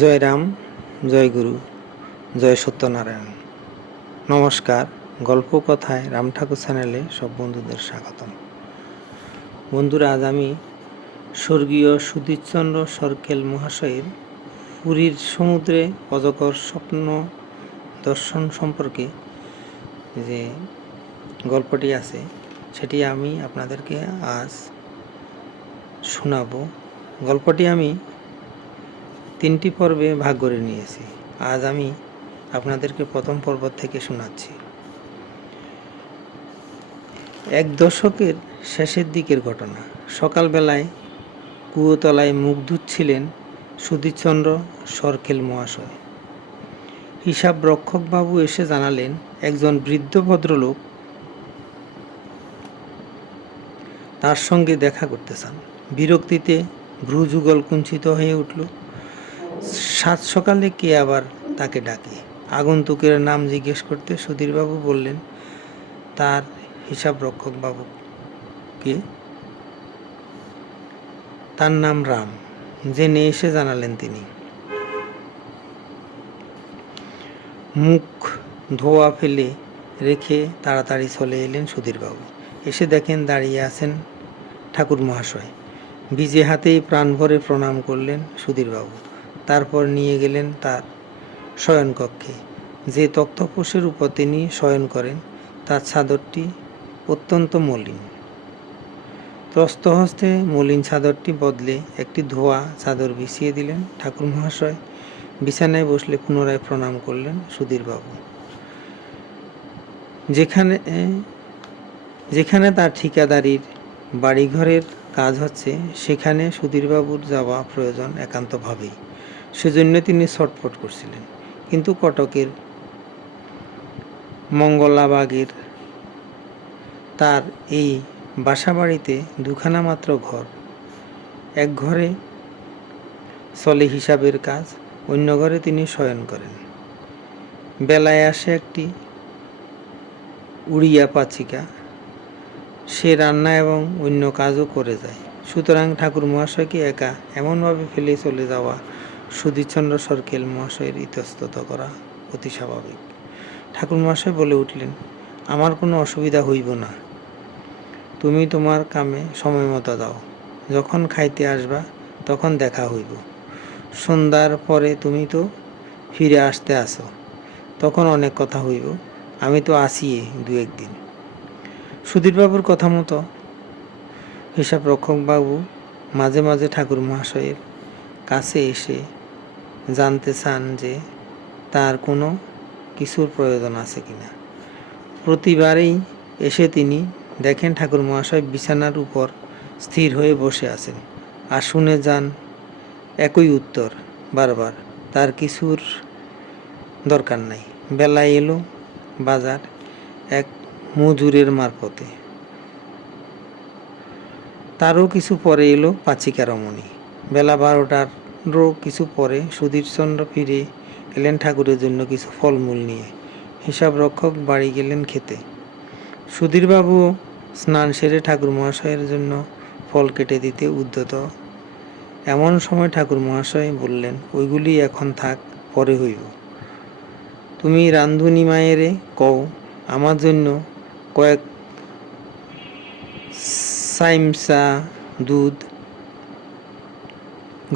জয় রাম, জয় গুরু, জয় সত্যনারায়ণ। নমস্কার। গল্প কথায় রাম ঠাকুর চ্যানেলে সব বন্ধুদের স্বাগতম। বন্ধুরা, আজ আমি স্বর্গীয় সুধীরচন্দ্র সরকেল মহাশয়ের পুরীর সমুদ্রে অজগর স্বপ্ন দর্শন সম্পর্কে যে গল্পটি আছে সেটি আমি আপনাদেরকে আজ শোনাবো। গল্পটি আমি 3টি পর্বে ভাগ করে নিয়েছি। আজ আমি আপনাদেরকে প্রথম পর্ব থেকে শোনাচ্ছি। 1 দশকের শেষের দিকের ঘটনা। সকালবেলায় কুয়োতলায় মুখ ধুচ্ছিলেন সুধীরচন্দ্র সরকেল মহাশয়। হিসাব রক্ষকবাবু এসে জানালেন একজন বৃদ্ধ ভদ্রলোক তার সঙ্গে দেখা করতে চান। বিরক্তিতে ভ্রুযুগল কুঞ্চিত হয়ে উঠল। সাত সকালে কে আবার তাকে ডাকে? আগন্তুকের নাম জিজ্ঞেস করতে সুধীরবাবু বললেন তার হিসাব রক্ষক বাবুকে। তার নাম রাম। জেনে এসে জানালেন তিনি। মুখ ধোয়া ফেলে রেখে তাড়াতাড়ি চলে এলেন সুধীরবাবু। এসে দেখেন দাঁড়িয়ে আছেন ঠাকুর মহাশয়। ভিজে হাতেই প্রাণ ভরে প্রণাম করলেন সুধীরবাবু। তারপর নিয়ে গেলেন তার শয়নকক্ষে। যে তক্তপোষের উপর তিনি শয়ন করেন তার চাদরটি অত্যন্ত মলিন। ত্রস্ত হস্তে মলিন চাদরটি বদলে একটি ধোয়া চাদর বিছিয়ে দিলেন ঠাকুর মহাশয়। বিছানায় বসলে পুনরায় প্রণাম করলেন সুধীরবাবু। যেখানে তার ঠিকাদারির বাড়িঘরের কাজ হচ্ছে সেখানে সুধীরবাবুর যাওয়া প্রয়োজন একান্তভাবেই। সেজন্য তিনি ছটফট করছিলেন। কিন্তু কটকের মঙ্গলাবাগের তার এই বাসাবাড়িতে 2খানা মাত্র ঘর। এক ঘরে চলে হিসাবের কাজ, অন্য ঘরে তিনি শয়ন করেন। বেলায় আসে একটি উড়িয়া পাচিকা, সে রান্না এবং অন্য কাজও করে যায়। সুতরাং ঠাকুর মহাশয়কে একা এমনভাবে ফেলে চলে যাওয়া সুধীরচন্দ্র সরকেল মহাশয়ের ইতস্তত করা অতি স্বাভাবিক। ঠাকুর মহাশয় বলে উঠলেন, আমার কোনো অসুবিধা হইব না, তুমি তোমার কামে সময় মতো যাও। যখন খাইতে আসবা তখন দেখা হইব। সন্ধ্যার পরে তুমি তো ফিরে আসতে আসো, তখন অনেক কথা হইব। আমি তো আসিয়ে 2-1 দিন। সুধীরবাবুর কথা মতো হিসাব রক্ষকবাবু মাঝে মাঝে ঠাকুর মহাশয়ের কাছে এসে জানতে চান যে তার কোনো কিছুর প্রয়োজন আছে কিনা। প্রতিবারেই এসে তিনি দেখেন ঠাকুর মহাশয় বিছানার উপর স্থির হয়ে বসে আছেন আর শুনে যান একই উত্তর বারবার, তার কিছুর দরকার নাই। বেলা এলো বাজার এক মজুরের মারফতে। তারও কিছু পরে এলো পাচিকা রমণী। বেলা 12টারও কিছু পরে সুধীরচন্দ্র ফিরে এলেন ঠাকুরের জন্য কিছু ফলমূল নিয়ে। হিসাব রক্ষক বাড়ি গেলেন খেতে। সুধীরবাবু স্নান সেরে ঠাকুর মহাশয়ের জন্য ফল কেটে দিতে উদ্যত। এমন সময় ঠাকুর মহাশয় বললেন, ওইগুলি এখন থাক, পরে হইব। তুমি রান্ধুনি মায়েরে কও আমার জন্য কয়েক চাইমচা দুধ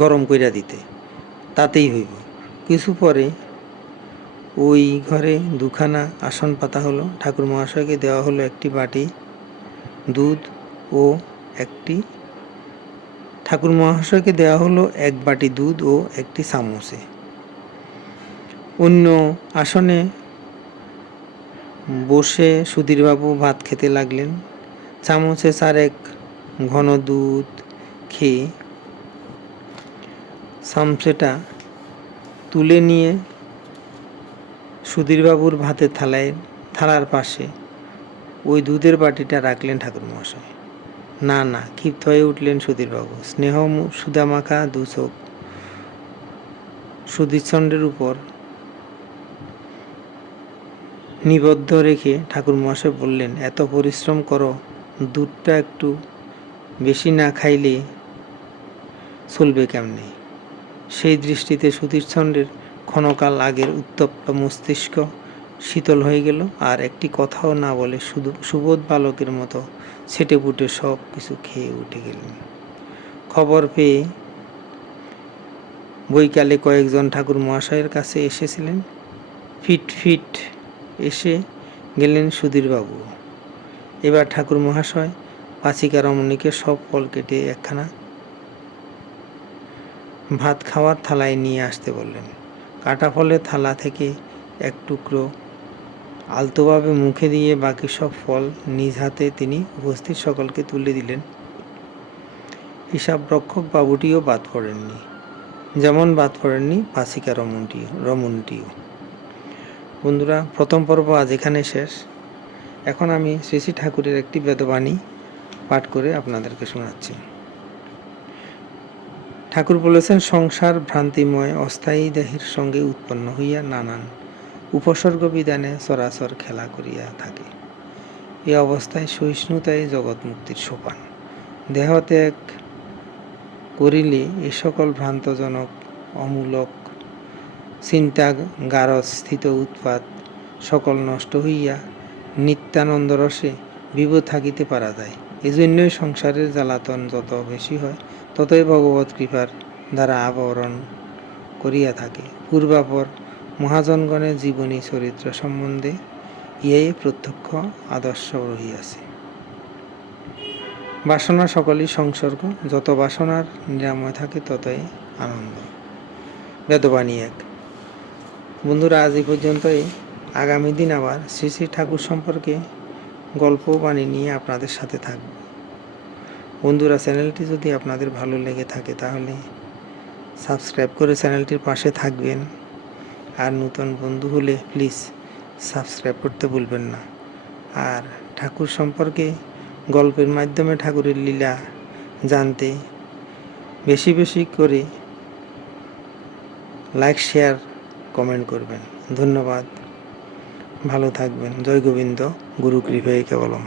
গরম কইরা দিতে, তাতেই হইব। কিছু পরে ওই ঘরে 2খানা আসন পাতা হলো। ঠাকুর মহাশয়কে দেওয়া হলো একটি বাটি দুধ ও ঠাকুর মহাশয়কে দেওয়া হলো 1 বাটি দুধ ও একটি চামচে। অন্য আসনে বসে সুধীরবাবু ভাত খেতে লাগলেন। চামচে 4 ঘন দুধ খেয়ে চামচেটা তুলে নিয়ে সুধীরবাবুর ভাতের থালার পাশে ওই দুধের বাটিটা রাখলেন ঠাকুর মহাশয়। না না, ক্ষিপ্ত হয়ে উঠলেন সুধীরবাবু। স্নেহ সুদামাখা 2 চোখ সুধীরচন্দ্রের উপর নিবদ্ধ রেখে ঠাকুর মহাশয় বললেন, এত পরিশ্রম করো, দুধটা একটু বেশি না খাইলে চলবে কেমনে? সেই দৃষ্টিতে সুধীরচন্দ্রের ক্ষণকাল আগের উত্তপ্ত মস্তিষ্ক শীতল হয়ে গেল, আর একটি কথাও না বলে শুধু সুবোধ বালকের মতো ছেটেপুটে সব কিছু খেয়ে উঠে গেলেন। খবর পেয়ে বৈকালে কয়েকজন ঠাকুর মহাশয়ের কাছে এসেছিলেন। ফিট এসে গেলেন সুধীরবাবু। এবার ঠাকুর মহাশয় পাচিকা রমণীকে সব ফল কেটে একখানা ভাত খাওয়ার থালায় নিয়ে আসতে বললেন। কাটা ফলের থালা থেকে এক টুকরো আলতোভাবে মুখে দিয়ে বাকি সব ফল নিজ হাতে তিনি উপস্থিত সকলকে তুলে দিলেন। হিসাব রক্ষক বাবুটিও বাদ পড়েননি, যেমন বাদ পড়েননি পাচিকা রমণটিও। বন্ধুরা, প্রথম পর্ব আজ এখানে শেষ। এখন আমি শ্রী শ্রী ঠাকুরের একটি বেদবাণী পাঠ করে আপনাদেরকে শোনাচ্ছি। ঠাকুর বলেছেন, সংসার ভ্রান্তিময় অস্থায়ী দেহের সঙ্গে উৎপন্ন হইয়া নানান উপসর্গ বিধানে চরাচর খেলা করিয়া থাকে। এ অবস্থায় সহিষ্ণুতাই জগৎ মুক্তির সোপান। দেহ ত্যাগ করিলে এ সকল ভ্রান্তজনক অমূলক চিন্তা গারস্থিত উৎপাত সকল নষ্ট হইয়া নিত্যানন্দ রসে বিভোর থাকিতে পারা যায়। এজন্যই সংসারের জ্বালাতন যত বেশি হয় ততই ভগবৎ কৃপার দ্বারা আবরণ করিয়া থাকে। পূর্বাপর মহাজনগণের জীবনী চরিত্র সম্বন্ধে ইহাই প্রত্যক্ষ আদর্শ রহিয়াছে। বাসনা সকলই সংসর্গ, যত বাসনার নিরাময় থাকে ততই আনন্দ। বেদবাণী 1। বন্ধুরা, আজ এই পর্যন্তই। আগামী দিন আবার শ্রী শ্রী ঠাকুর সম্পর্কে গল্প বাণী নিয়ে আপনাদের সাথে থাকব। বন্ধুরা, চ্যানেলটি যদি আপনাদের ভালো লেগে থাকে তাহলে সাবস্ক্রাইব করে চ্যানেলটির পাশে থাকবেন। আর নতুন বন্ধু হলে প্লিজ সাবস্ক্রাইব করতে ভুলবেন না। আর ঠাকুর সম্পর্কে গল্পের মাধ্যমে ঠাকুরের লীলা জানতে বেশি বেশি করে লাইক, শেয়ার, কমেন্ট করবেন। ধন্যবাদ। ভালো থাকবেন। জয় গোবিন্দ। গুরু কৃপায় কেবলম।